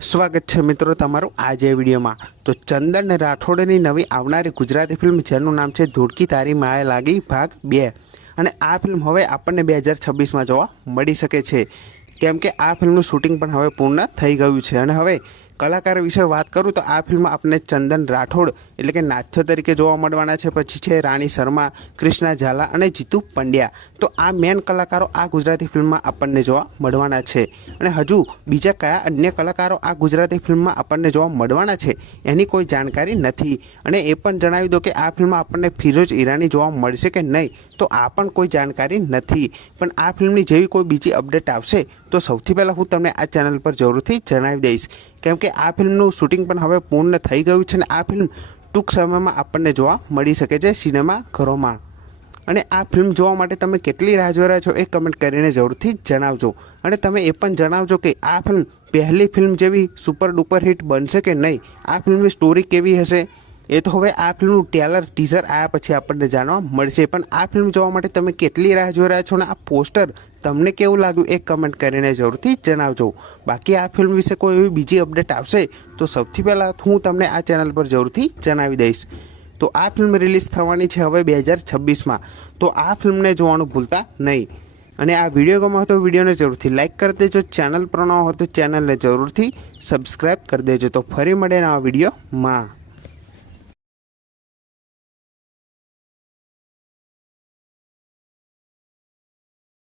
સ્વાગત છે મિત્રો તમારું આજે વિડીયોમાં। તો ચંદન રાઠોડની નવી આવનારી ગુજરાતી ફિલ્મ જેનું નામ છે ધૂળકી તારી માએ લાગી ભાગ 2 અને આ ફિલ્મ હવે આપણને 2026માં જોવા મળી શકે છે, કેમ કે આ ફિલ્મનું શૂટિંગ પણ હવે પૂર્ણ થઈ ગયું છે। અને હવે કલાકાર વિશે વાત કरूँ तो आ फिल्म आपने चंदन राठौड़ એટલે કે નાથ્યો તરીકે જોવા મળવાના છે। પછી છે રાણી શર્મા, કૃષ્ણા ઝાલા અને જીતુ પંડ્યા। તો આ મેન કલાકારો આ ગુજરાતી ફિલ્મમાં આપણને જોવા મળવાના છે અને હજુ બીજા કયા અન્ય કલાકારો આ ગુજરાતી ફિલ્મમાં આપણને જોવા મળવાના છે એની કોઈ જાણકારી નથી। અને એ પણ જણાવી દો કે આ ફિલ્મમાં આપણને ફિરોઝ ઈરાની જોવા મળશે કે નહીં, તો આ પણ કોઈ જાણકારી નથી। પણ આ ફિલ્મની જેવી કોઈ બીજી અપડેટ આવશે તો સૌથી પહેલાં હું તમને આ ચેનલ પર જરૂરથી જણાવી દઈશ, કેમ કે આ ફિલ્મનું શૂટિંગ પણ હવે પૂર્ણ થઈ ગયું છે અને આ ફિલ્મ ટૂંક સમયમાં આપણને જોવા મળી શકે છે સિનેમાઘરોમાં। અને આ ફિલ્મ જોવા માટે તમે કેટલી રાહ જોઈ રહ્યા છો એ કમેન્ટ કરીને જરૂરથી જણાવજો। અને તમે એ પણ જણાવજો કે આ ફિલ્મ પહેલી ફિલ્મ જેવી સુપર ડુપર હિટ બનશે કે નહીં, આ ફિલ્મની સ્ટોરી કેવી હશે એ તો હવે આ ફિલ્મનું ટીઝર આવ્યા પછી આપણને જાણવા મળશે। પણ આ ફિલ્મ જોવા માટે તમે કેટલી રાહ જોઈ રહ્યા છો અને આ પોસ્ટર તમને કેવું લાગ્યું એ કમેન્ટ કરીને જરૂરથી જણાવજો। બાકી આ ફિલ્મ વિશે કોઈ એવી બીજી અપડેટ આવશે તો સૌથી પહેલાં હું તમને આ ચેનલ પર જરૂરથી જણાવી દઈશ। તો આ ફિલ્મ રિલીઝ થવાની છે હવે 2026માં, તો આ ફિલ્મને જોવાનું ભૂલતા નહીં। અને આ વિડીયો ગમ્યો તો વિડીયોને જરૂરથી લાઇક કરી દેજો, ચેનલ પર ન હોય તો ચેનલને જરૂરથી સબસ્ક્રાઈબ કરી દેજો। તો ફરી મળે નવા વિડીયોમાં।